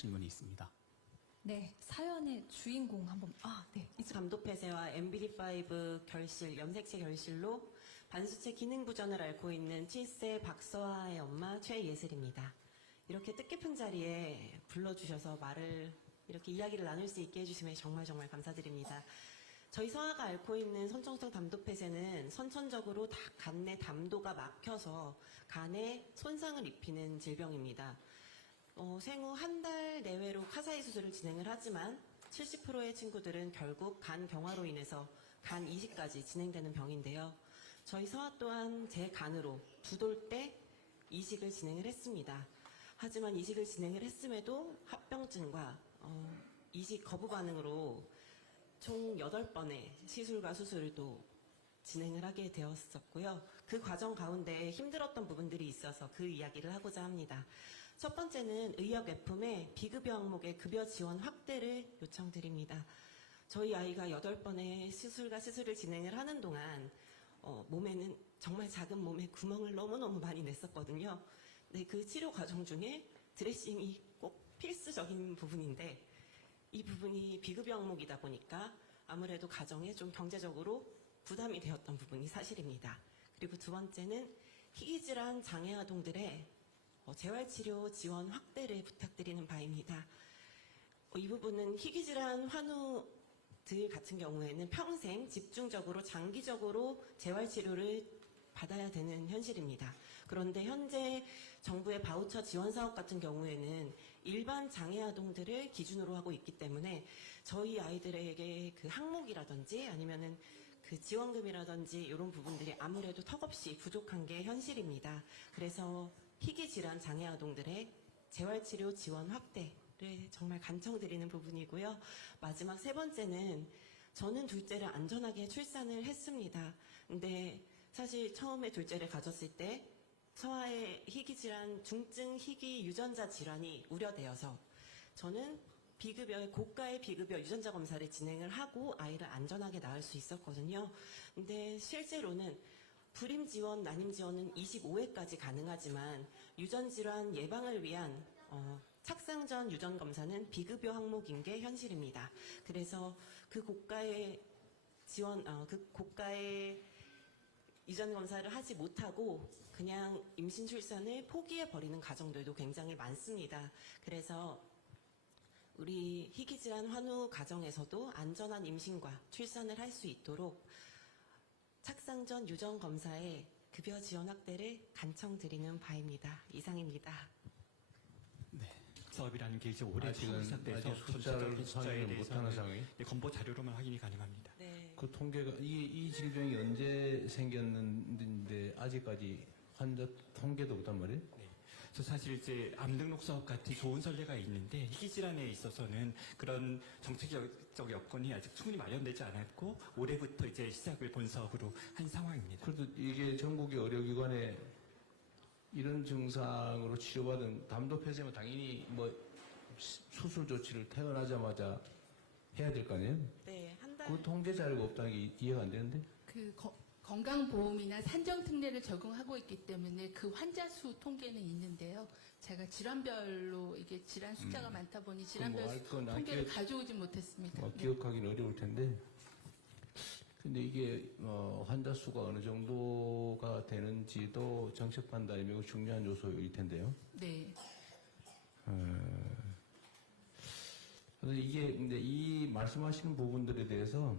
질문이 있습니다. 네, 사연의 주인공 한번, 네. 담도폐쇄와 MBD5 결실, 염색체 결실로 반수체 기능 부전을 앓고 있는 7세 박서아의 엄마 최예슬입니다. 이렇게 뜻깊은 자리에 불러주셔서 이렇게 이야기를 나눌 수 있게 해주시면 정말 감사드립니다. 저희 서아가 앓고 있는 선천성 담도폐쇄는 선천적으로 간 내 담도가 막혀서 간에 손상을 입히는 질병입니다. 생후 한 달 내외로 카사이 수술을 진행을 하지만 70%의 친구들은 결국 간 경화로 인해서 간 이식까지 진행되는 병인데요. 저희 서아 또한 제 간으로 두 돌 때 이식을 진행을 했습니다. 하지만 이식을 진행을 했음에도 합병증과 이식 거부 반응으로 총 8번의 시술과 수술을 또 진행을 하게 되었었고요. 그 과정 가운데 힘들었던 부분들이 있어서 그 이야기를 하고자 합니다. 첫 번째는 의약외품의 비급여 항목의 급여 지원 확대를 요청드립니다. 저희 아이가 8번의 수술과 시술을 진행을 하는 동안 몸에는 정말 작은 몸에 구멍을 너무너무 많이 냈었거든요. 네, 그 치료 과정 중에 드레싱이 꼭 필수적인 부분인데 이 부분이 비급여 항목이다 보니까 아무래도 가정에 좀 경제적으로 부담이 되었던 부분이 사실입니다. 그리고 두 번째는 희귀질환 장애 아동들의 재활치료 지원 확대를 부탁드리는 바입니다. 이 부분은 희귀질환 환우들 같은 경우에는 평생 집중적으로 장기적으로 재활치료를 받아야 되는 현실입니다. 그런데 현재 정부의 바우처 지원 사업 같은 경우에는 일반 장애 아동들을 기준으로 하고 있기 때문에 저희 아이들에게 그 항목이라든지 아니면은 그 지원금이라든지 이런 부분들이 아무래도 턱없이 부족한 게 현실입니다. 그래서 희귀질환 장애 아동들의 재활치료 지원 확대를 정말 간청드리는 부분이고요. 마지막 세 번째는 저는 둘째를 안전하게 출산을 했습니다. 근데 사실 처음에 둘째를 가졌을 때 서아의 희귀질환, 중증 희귀 유전자 질환이 우려되어서 저는 고가의 비급여 유전자 검사를 진행을 하고 아이를 안전하게 낳을 수 있었거든요. 근데 실제로는 불임 지원, 난임 지원은 25회까지 가능하지만 유전질환 예방을 위한 착상 전 유전 검사는 비급여 항목인 게 현실입니다. 그래서 그 고가의 유전 검사를 하지 못하고 그냥 임신 출산을 포기해 버리는 가정들도 굉장히 많습니다. 그래서 우리 희귀질환 환우 가정에서도 안전한 임신과 출산을 할 수 있도록 착상 전 유전 검사의 급여 지원 확대를 간청드리는 바입니다. 이상입니다. 네. 사업이라는 게 이제 올해 아직은 처음 시작돼서 숫자를 확인을 못하는 상황이? 건보 자료로만 확인이 가능합니다. 네. 그 통계가 이 질병이 언제 생겼는데 아직까지 환자 통계도 없단 말이에요? 네. 그래서 사실 이제 암 등록 사업 같은 좋은 선례가 있는데 희귀질환에 있어서는 그런 정책적 여건이 아직 충분히 마련되지 않았고 올해부터 이제 시작을 본 사업으로 한 상황입니다. 그래도 이게 전국의 의료기관에 이런 증상으로 치료받은 담도폐쇄면 당연히 수술 조치를 태어나자마자 해야 될 거 아니에요? 네, 한 달. 그 통계 자료가 없다는 게 이해가 안 되는데? 건강보험이나 산정특례를 적용하고 있기 때문에 그 환자 수 통계는 있는데요. 제가 질환별로 이게 질환 숫자가 많다 보니 질환별 통계를 가져오지 못했습니다. 네. 기억하기는 어려울 텐데. 근데 이게 환자 수가 어느 정도가 되는지도 정책 판단이 매우 중요한 요소일 텐데요. 네. 근데 이 말씀하시는 부분들에 대해서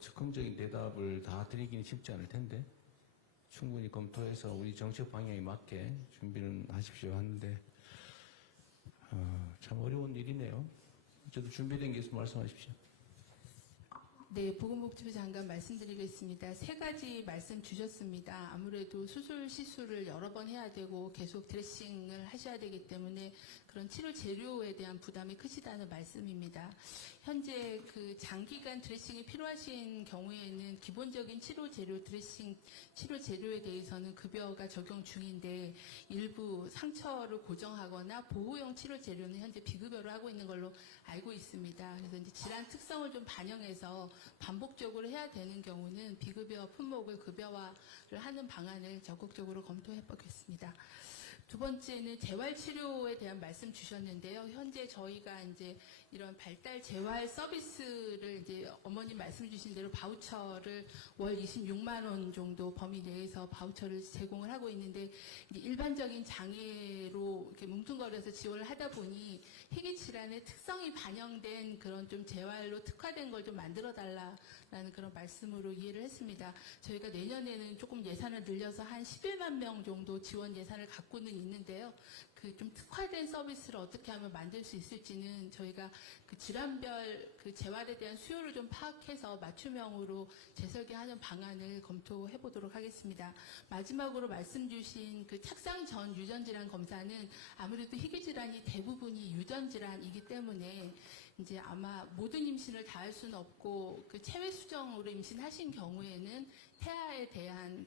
즉흥적인 대답을 다 드리기는 쉽지 않을 텐데 충분히 검토해서 우리 정책 방향에 맞게 준비는 하십시오 하는데 참 어려운 일이네요. 저도 준비된 게 있으면 말씀하십시오. 네, 보건복지부 장관 말씀드리겠습니다. 세 가지 말씀 주셨습니다. 아무래도 수술, 시술을 여러 번 해야 되고 계속 드레싱을 하셔야 되기 때문에 그런 치료 재료에 대한 부담이 크시다는 말씀입니다. 현재 그 장기간 드레싱이 필요하신 경우에는 기본적인 치료 재료, 드레싱 치료 재료에 대해서는 급여가 적용 중인데 일부 상처를 고정하거나 보호용 치료 재료는 현재 비급여로 하고 있는 걸로 알고 있습니다. 그래서 이제 질환 특성을 좀 반영해서 반복적으로 해야 되는 경우는 비급여 품목을 급여화를 하는 방안을 적극적으로 검토해 보겠습니다. 두 번째는 재활 치료에 대한 말씀 주셨는데요. 현재 저희가 이제 이런 발달 재활 서비스를 이제 어머님 말씀 주신 대로 바우처를 월 26만 원 정도 범위 내에서 바우처를 제공을 하고 있는데 이제 일반적인 장애로 이렇게 뭉뚱거려서 지원을 하다 보니 희귀 질환의 특성이 반영된 그런 좀 재활로 특화된 걸 좀 만들어 달라라는 그런 말씀으로 이해를 했습니다. 저희가 내년에는 조금 예산을 늘려서 한 11만 명 정도 지원 예산을 갖고는 있는데요. 그 좀 특화된 서비스를 어떻게 하면 만들 수 있을지는 저희가 그 질환별 그 재활에 대한 수요를 좀 파악해서 맞춤형으로 재설계하는 방안을 검토해 보도록 하겠습니다. 마지막으로 말씀 주신 그 착상 전 유전 질환 검사는 아무래도 희귀 질환이 대부분이 유전 질환이기 때문에 이제 아마 모든 임신을 다 할 수는 없고 그 체외 수정으로 임신하신 경우에는 태아에 대한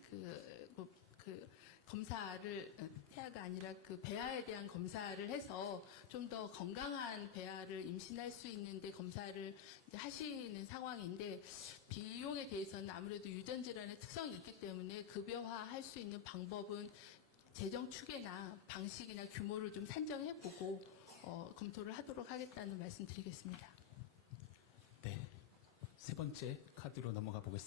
검사를, 태아가 아니라 그 배아에 대한 검사를 해서 좀 더 건강한 배아를 임신할 수 있는데 검사를 이제 하시는 상황인데 비용에 대해서는 아무래도 유전 질환의 특성이 있기 때문에 급여화할 수 있는 방법은 재정 추계나 방식이나 규모를 좀 산정해보고 검토를 하도록 하겠다는 말씀 드리겠습니다. 네. 세 번째 카드로 넘어가 보겠습니다.